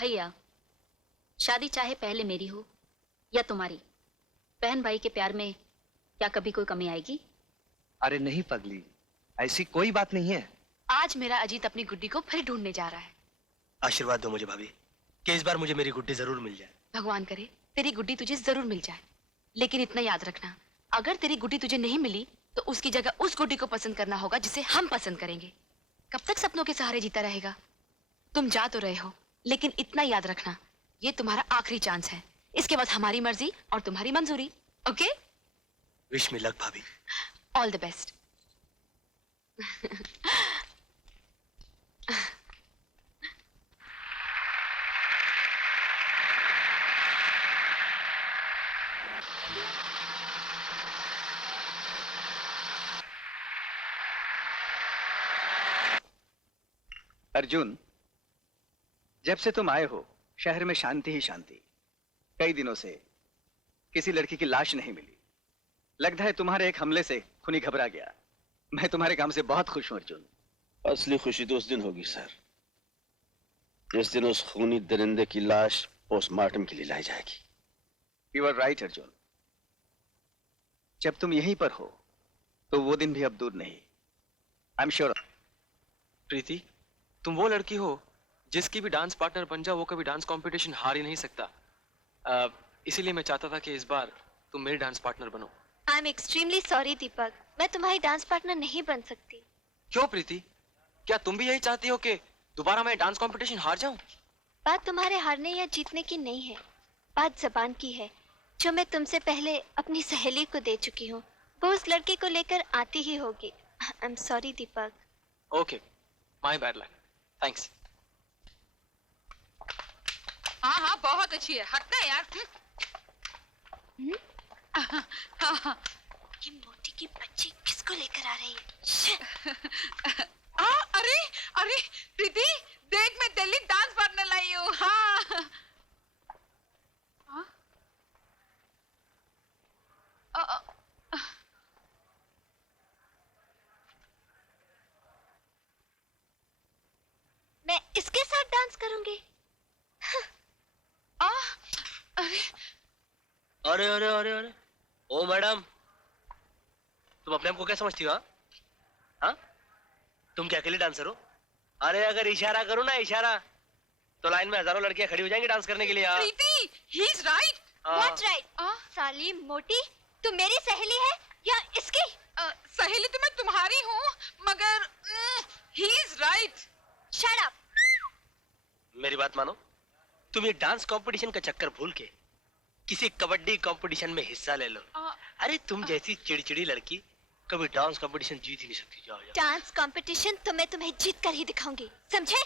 भैया, शादी चाहे पहले मेरी हो या तुम्हारी, बहन भाई के प्यार में क्या कभी कोई कमी आएगी? अरे नहीं पगली, ऐसी कोई बात नहीं है। आज मेरा अजीत अपनी गुड्डी को फिर ढूंढने जा रहा है। आशीर्वाद दो मुझे भाभी कि इस बार मुझे मेरी गुड्डी जरूर मिल जाए। भगवान करे तेरी गुड्डी तुझे जरूर मिल जाए, लेकिन इतना याद रखना, अगर तेरी गुड्डी तुझे नहीं मिली तो उसकी जगह उस गुड्डी को पसंद करना होगा जिसे हम पसंद करेंगे। कब तक सपनों के सहारे जीता रहेगा? तुम जा तो रहे हो, लेकिन इतना याद रखना, ये तुम्हारा आखिरी चांस है। इसके बाद हमारी मर्जी और तुम्हारी मंजूरी। ओके? विश मी लक भाभी। All the best. अर्जुन, जब से तुम आए हो शहर में शांति ही शांति। कई दिनों से किसी लड़की की लाश नहीं मिली। लगता है तुम्हारे एक हमले से खूनी घबरा गया। मैं तुम्हारे काम से बहुत खुश हूं अर्जुन। असली खुशी तो उस दिन होगी सर, जिस दिन उस खूनी दरिंदे की लाश पोस्टमार्टम के लिए लाई जाएगी। You are right Arjun. जब तुम यहीं पर हो तो वो दिन भी अब दूर नहीं। I am sure. प्रीति, तुम वो लड़की हो जिसकी भी डांस पार्टनर बन जाओ वो कभी डांस कंपटीशन हार ही नहीं सकता। इसीलिए मैं चाहता था कि इस बार तुम मेरी डांस पार्टनर बनो। आई एम एक्सट्रीमली सॉरी दीपक, मैं तुम्हारी डांस पार्टनर नहीं बन सकती। क्यों प्रीति, क्या तुम भी यही चाहती हो कि दोबारा मैं डांस कंपटीशन हार जाऊं? बात तुम्हारे हारने या जीतने की नहीं है, बात जबान की है, जो मैं तुमसे पहले अपनी सहेली को दे चुकी हूँ। वो उस लड़के को लेकर आती ही होगी। I am sorry Deepak. Okay, my bad luck. Thanks. हाँ हाँ बहुत अच्छी है, हटना है यार। ये मोटी की बच्ची किसको लेकर आ रही है? अरे अरे प्रीति, देख मैं दिल्ली डांस पार्टनर लाई हूँ। हाँ मैं इसके साथ डांस करूंगी। अरे अरे अरे अरे, ओ मैडम, तुम अपने आप को क्या समझती हो? हाँ, तुम क्या अकेले डांसर हो? अरे अगर इशारा करो ना इशारा, तो लाइन में हजारों लड़कियां खड़ी हो जाएंगी डांस करने के लिए। Preeti, he is right. What right? साली मोटी, तू मेरी सहेली है या इसकी? सहेली तो मैं तुम्हारी हूँ, मगर ही इज राइट। Shut up. मेरी बात मानो, तुम ये डांस कंपटीशन का चक्कर भूल के किसी कबड्डी कंपटीशन में हिस्सा ले लो। अरे तुम जैसी चिड़चिड़ी लड़की कभी डांस कंपटीशन जीत ही नहीं सकती। जाओ जाओ। डांस कंपटीशन तो मैं तुम्हें जीत कर ही दिखाऊंगी, समझे?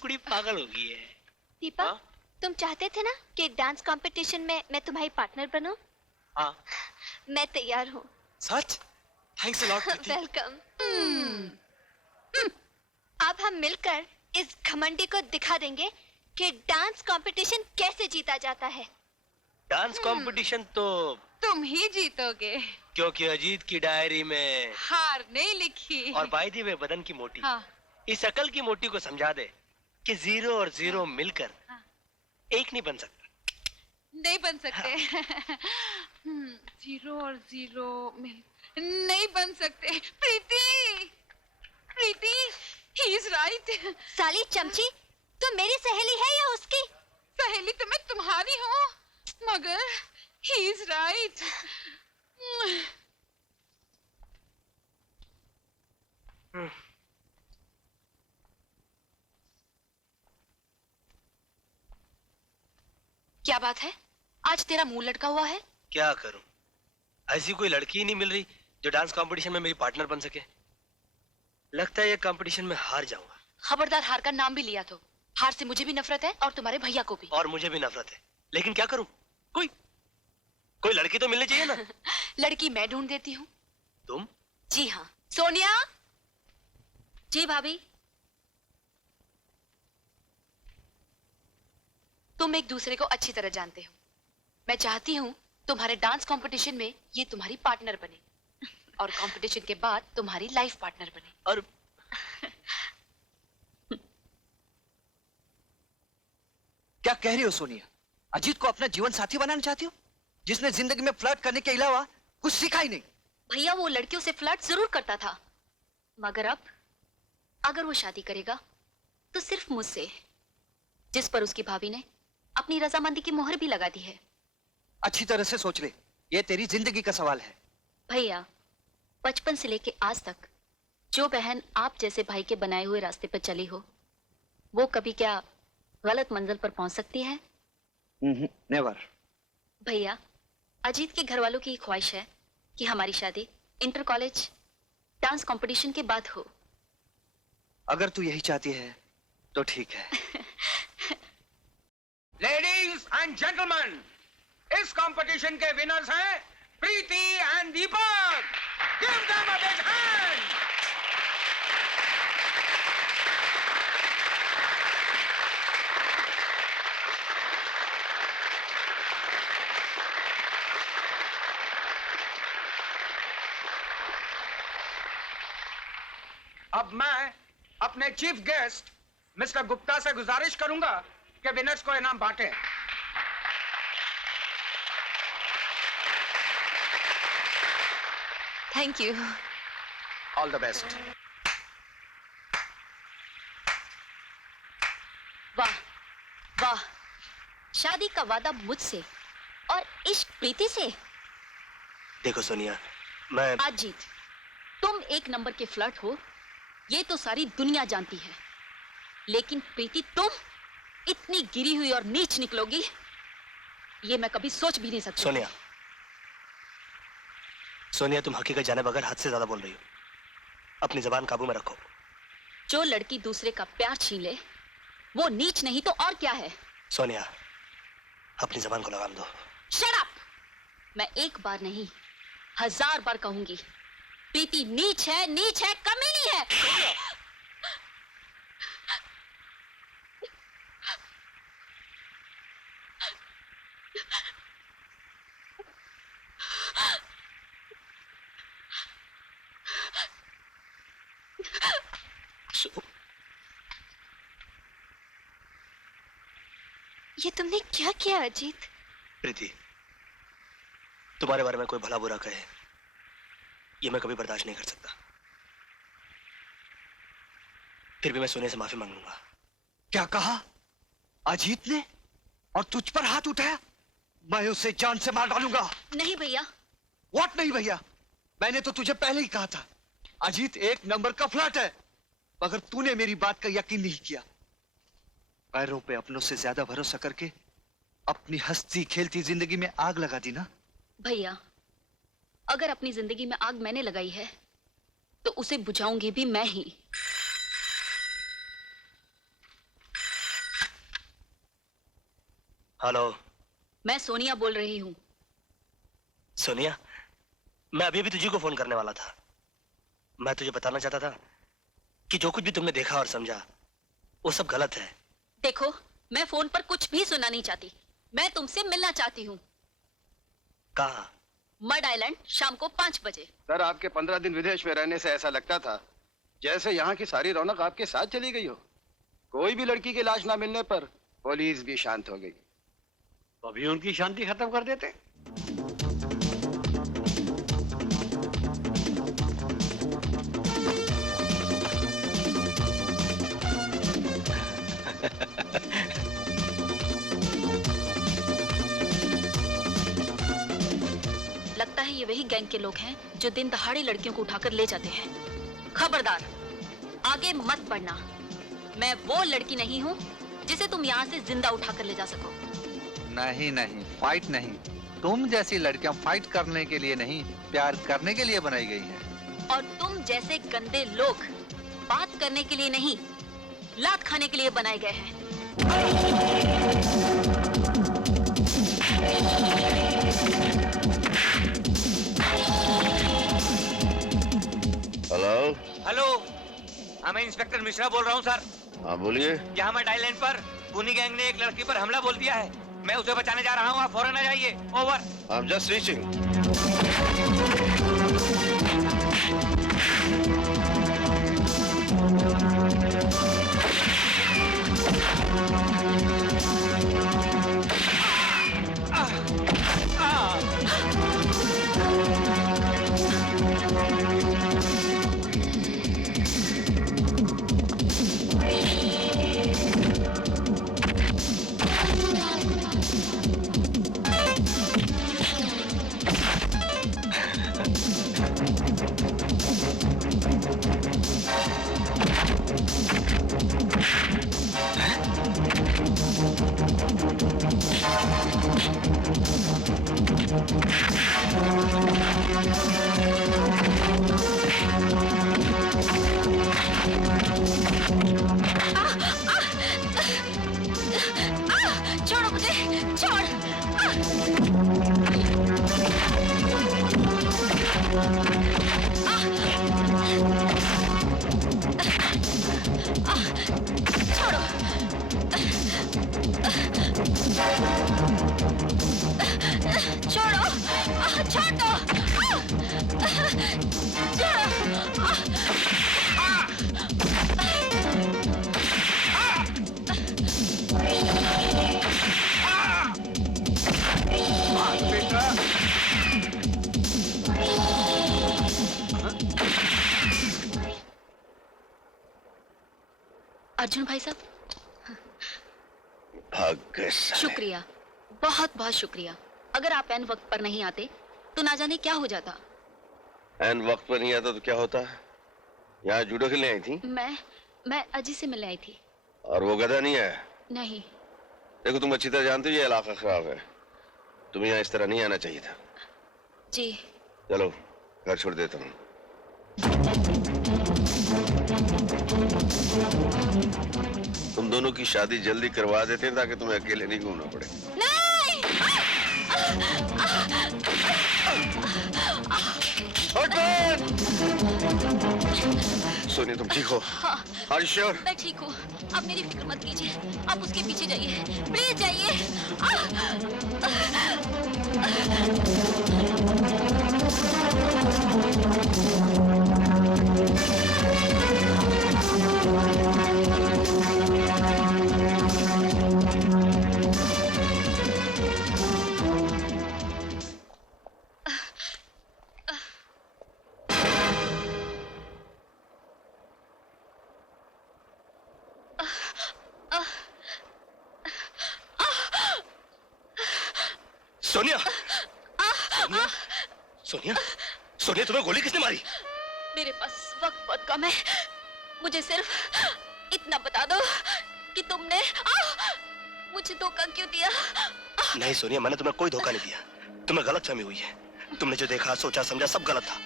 कुड़ी पागल हो गई है। दीपक, तुम चाहते थे ना कि डांस कंपटीशन में मैं तुम्हारी पार्टनर बनूं? हाँ। मैं तैयार हूँ। सच? Thanks a lot Preeti. Welcome. अब हम मिलकर इस घमंडी को दिखा देंगे कि डांस कंपटीशन कैसे जीता जाता है। डांस कंपटीशन तो तुम ही जीतोगे, क्योंकि अजीत की डायरी में हार नहीं लिखी। और बाय द वे बदन की मोटी, हाँ। इस अकल की मोटी को समझा दे कि जीरो और जीरो मिलकर एक नहीं बन सकता। नहीं बन सकते। जीरो और जीरो मिल नहीं बन सकते। प्रीति, प्रीति, ही इज राइट। साली चमची, तुम मेरी सहेली है या उसकी? सहेली तो मैं तुम्हारी हूँ, मगर ही इज राइट। क्या बात है, आज तेरा मुंह लटका हुआ है? क्या करूं, ऐसी कोई लड़की ही नहीं मिल रही जो डांस कंपटीशन में मेरी पार्टनर बन सके। लगता है ये कंपटीशन में हार जाऊंगा। खबरदार हार का नाम भी लिया तो। हार से मुझे भी नफरत है और तुम्हारे भैया को भी। और मुझे भी नफरत है, लेकिन क्या करूं? कोई लड़की तो मिलनी चाहिए ना। लड़की मैं ढूंढ देती हूँ। तुम? जी हाँ। सोनिया। जी भाभी। तुम एक दूसरे को अच्छी तरह जानते हो। मैं चाहती हूँ तुम्हारे डांस कंपटीशन में ये तुम्हारी पार्टनर बने और कंपटीशन के बाद तुम्हारी लाइफ पार्टनर बने। और क्या कह रही हो सोनिया? अजीत को अपना जीवन साथी बनाना चाहती हो, जिसने जिंदगी में फ्लर्ट करने के अलावा कुछ सीखा ही नहीं? भैया वो लड़कियों से फ्लर्ट जरूर करता था, मगर अब अगर वो शादी करेगा तो सिर्फ मुझसे, जिस पर उसकी भाभी ने अपनी रजामंदी की मोहर भी लगा दी है। अच्छी तरह से सोच ले, ये तेरी जिंदगी का सवाल है। भैया बचपन से लेके आज तक जो बहन आप जैसे भाई के बनाए हुए रास्ते पर चली हो, वो कभी क्या गलत मंजिल पर पहुंच सकती है? नेवर। भैया अजीत के घर वालों की ख्वाहिश है कि हमारी शादी इंटर कॉलेज डांस कंपटीशन के बाद हो। अगर तू यही चाहती है तो ठीक है। लेडीज एंड जेंटलमैन, इस कंपटीशन के विनर्स हैं Preeti and Deepak. Give them a big hand. अब मैं अपने चीफ गेस्ट मिस्टर गुप्ता से गुजारिश करूंगा कि विनर्स को इनाम बांटे। Thank you. All the best. वाह वाह, शादी का वादा मुझसे और इश्क प्रीति से। देखो सोनिया, मैं अजीत, तुम एक नंबर के फ्लर्ट हो, ये तो सारी दुनिया जानती है, लेकिन प्रीति तुम इतनी गिरी हुई और नीच निकलोगी, ये मैं कभी सोच भी नहीं सकती। सोनिया, सोनिया तुम हकीकत जाने बगैर हद से ज्यादा बोल रही हो। अपनी जबान काबू में रखो। जो लड़की दूसरे का प्यार छीन ले वो नीच नहीं तो और क्या है? सोनिया, अपनी जबान को लगाम दो। Shut up! मैं एक बार नहीं 1000 बार कहूंगी, प्रीति नीच है, कमीनी है। ये तुमने क्या किया अजीत? प्रीति, तुम्हारे बारे में कोई भला बुरा कहे, ये मैं कभी बर्दाश्त नहीं कर सकता। फिर भी मैं सोनिया से माफी मांग लूंगा। क्या कहा? अजीत ने? और तुझ पर हाथ उठाया? मैं उसे जान से मार डालूंगा। नहीं भैया। व्हाट नहीं भैया? मैंने तो तुझे पहले ही कहा था, अजीत एक नंबर का फ्लर्ट है, मगर तूने मेरी बात का यकीन नहीं किया। पैरों पे अपनों से ज्यादा भरोसा करके अपनी हंसती खेलती जिंदगी में आग लगा दी ना। भैया अगर अपनी जिंदगी में आग मैंने लगाई है तो उसे बुझाऊंगी भी मैं ही। हेलो, मैं सोनिया बोल रही हूँ। सोनिया, मैं अभी भी तुझे को फोन करने वाला था। मैं तुझे बताना चाहता था कि जो कुछ भी तुमने देखा और समझा वो सब गलत है। देखो, मैं फोन पर कुछ भी सुनना नहीं चाहती, मैं तुमसे मिलना चाहती हूँ। कहाँ? मड आइलैंड, शाम को 5 बजे। सर, आपके 15 दिन विदेश में रहने से ऐसा लगता था जैसे यहाँ की सारी रौनक आपके साथ चली गई हो। कोई भी लड़की की लाश ना मिलने पर पुलिस भी शांत हो गई। तो अभी उनकी शांति खत्म कर देते। लगता है ये वही गैंग के लोग हैं जो दिन दहाड़े लड़कियों को उठाकर ले जाते हैं। खबरदार, आगे मत बढ़ना। मैं वो लड़की नहीं हूँ जिसे तुम यहाँ से जिंदा उठाकर ले जा सको। नहीं नहीं, फाइट नहीं। तुम जैसी लड़कियां फाइट करने के लिए नहीं, प्यार करने के लिए बनाई गई हैं। और तुम जैसे गंदे लोग बात करने के लिए नहीं, लात खाने के लिए बनाए गए हैं। हेलो। हेलो, मैं इंस्पेक्टर मिश्रा बोल रहा हूँ सर। हाँ बोलिए। यहाँ मैं आइलैंड पर पुनी गैंग ने एक लड़की पर हमला बोल दिया है। मैं उसे बचाने जा रहा हूँ, आप फौरन आ जाइए। Over. I am just reaching. छोड़ो। छोड़ो, छोड़ दो। अर्जुन भाई साहब, भाग गए साले। शुक्रिया, बहुत बहुत शुक्रिया। अगर आप एन वक्त पर नहीं आते तो ना जाने क्या हो जाता। एन वक्त पर नहीं आता तो क्या होता? यहाँ जूडो खेलने आई थी? मैं अजी से मिलने आई थी। और वो गधा नहीं आया? नहीं। देखो, तुम अच्छी तरह जानते हो ये इलाका खराब है, तुम्हें यहाँ इस तरह नहीं आना चाहिए था। जी। चलो घर छोड़ देता हूँ। तुम दोनों की शादी जल्दी करवा देते हैं ताकि तुम्हें अकेले नहीं घूमना पड़े। नहीं! सोनिया, तुम ठीक हो? हाँ। Are you sure? मैं ठीक हूँ। आप मेरी फिक्र मत कीजिए। आप उसके पीछे जाइए, प्लीज जाइए। सोनिया, सोनिया, सोनिया, सोनिया, तुम्हें गोली किसने मारी? मेरे पास वक्त बहुत कम है। मुझे सिर्फ इतना बता दो कि तुमने मुझे धोखा क्यों दिया? नहीं सोनिया, मैंने तुम्हें कोई धोखा नहीं दिया। तुम्हें गलतफहमी हुई है। तुमने जो देखा, सोचा, समझा सब गलत था।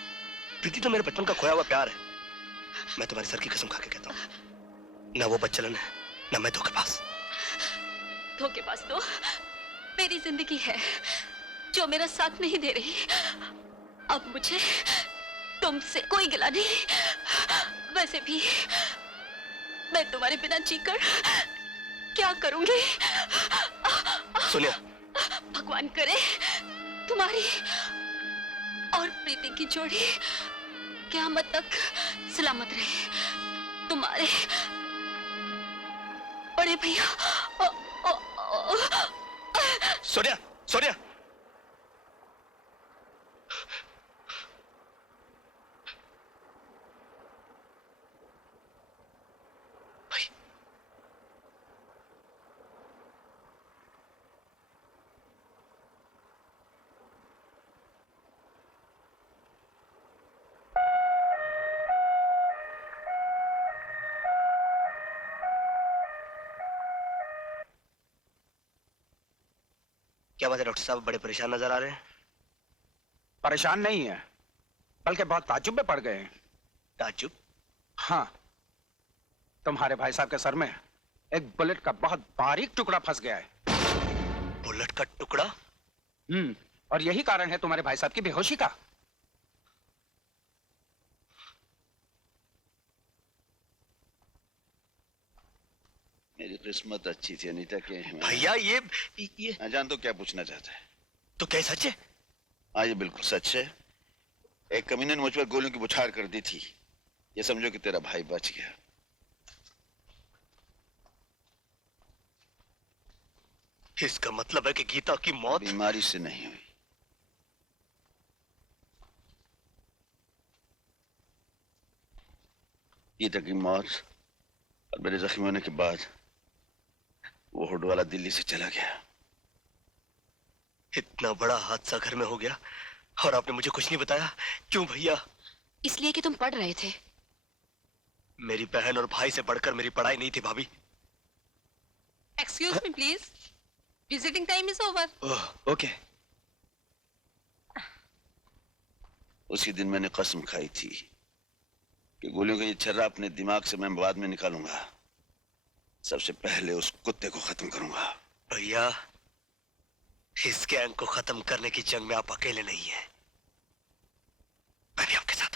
प्रीति तो मेरे बचपन का खोया हुआ प्यार है। मैं तुम्हारी सर की कसम खा के कहता हूँ, ना वो बच्चलन है, ना मैं धोखेबाज। धोखेबाज तो मेरी जिंदगी है जो मेरा साथ नहीं दे रही। अब मुझे तुमसे कोई गिला नहीं। वैसे भी मैं तुम्हारे बिना जीकर क्या करूंगी? सोनिया, भगवान करे तुम्हारी और प्रीति की जोड़ी क़यामत तक सलामत रहे। तुम्हारे बड़े भैया। सोनिया, सोनिया, भाई, क्या बात है डॉक्टर साहब, बड़े परेशान नजर आ रहे हैं। परेशान नहीं है, बल्कि बहुत ताज्जुब में पड़ गए हैं। ताज्जुब? हाँ, तुम्हारे भाई साहब के सर में एक बुलेट का बहुत बारीक टुकड़ा फंस गया है। बुलेट का टुकड़ा? और यही कारण है तुम्हारे भाई साहब की बेहोशी का। मेरी किस्मत अच्छी थी अनीता के। भैया ये मैं जान तो क्या पूछना चाहता है। तो क्या सच है? हाँ, ये बिल्कुल सच है। एक कमीने ने मुझ पर गोलियों की बौछार कर दी थी। ये समझो कि तेरा भाई बच गया। इसका मतलब है कि गीता की मौत बीमारी से नहीं हुई। गीता की मौत और मेरे जख्मी होने के बाद वो हुड वाला दिल्ली से चला गया। इतना बड़ा हादसा घर में हो गया और आपने मुझे कुछ नहीं बताया। क्यों भैया? इसलिए कि तुम पढ़ रहे थे। मेरी बहन और भाई से बढ़कर मेरी पढ़ाई नहीं थी भाभी। Excuse me, please. Visiting time is over. Okay. उसी दिन मैंने कसम खाई थी कि गोलियों का ये छर्रा अपने दिमाग से मैं बाद में निकालूंगा। सबसे पहले उस कुत्ते को खत्म करूंगा। भैया, इस गैंग को खत्म करने की जंग में आप अकेले नहीं है, मैं भी आपके साथ।